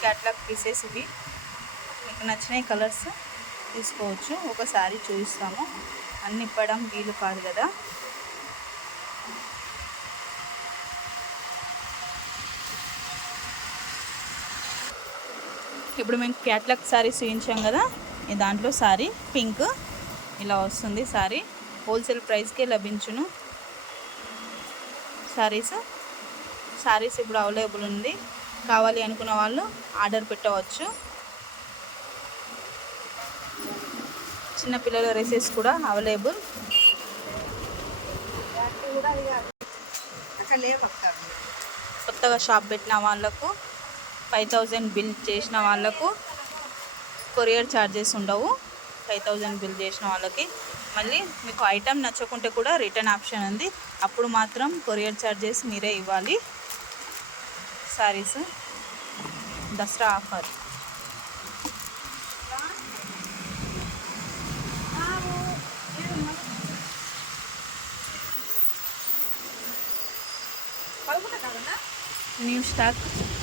Catalogue pieces ఇవి. మీకు నచ్చిన కలర్స్ తీసుకోవచ్చు. ఒకసారి చూపిస్తాము. అన్ని ఇప్పడం వీలు కాదు కదా. ఇప్పుడు మేము క్యాట్లాగ్ శారీ చూపించాం కదా. దాంట్లో శారీ పింక్ ఇలా వస్తుంది శారీ హోల్సేల్ ప్రైస్కే లభించును. శారీస్ శారీస్ ఇప్పుడు అవైలబుల్ ఉంది. కావాలి అనుకున్న వాళ్ళు ఆర్డర్ పెట్టవచ్చు. చిన్నపిల్లల డ్రెస్సెస్ కూడా అవైలబుల్. కొత్తగా షాప్ పెట్టిన వాళ్ళకు ఫైవ్ థౌజండ్ బిల్ చేసిన వాళ్ళకు కొరియర్ ఛార్జెస్ ఉండవు. ఫైవ్ థౌజండ్ బిల్ చేసిన వాళ్ళకి. మళ్ళీ మీకు ఐటమ్ నచ్చకుంటే కూడా రిటర్న్ ఆప్షన్ ఉంది. అప్పుడు మాత్రం కొరియర్ ఛార్జెస్ మీరే ఇవ్వాలి. Saris Dasara offer new stock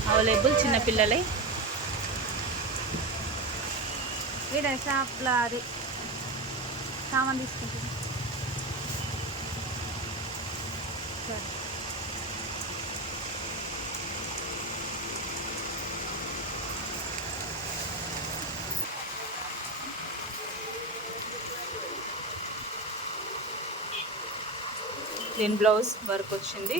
available చిన్నపిల్లలై ఈడ షాప్లో అది సామాన్ తీసుకుంటుంది ప్లెయిన్ బ్లౌజ్ వర్క్ వచ్చింది.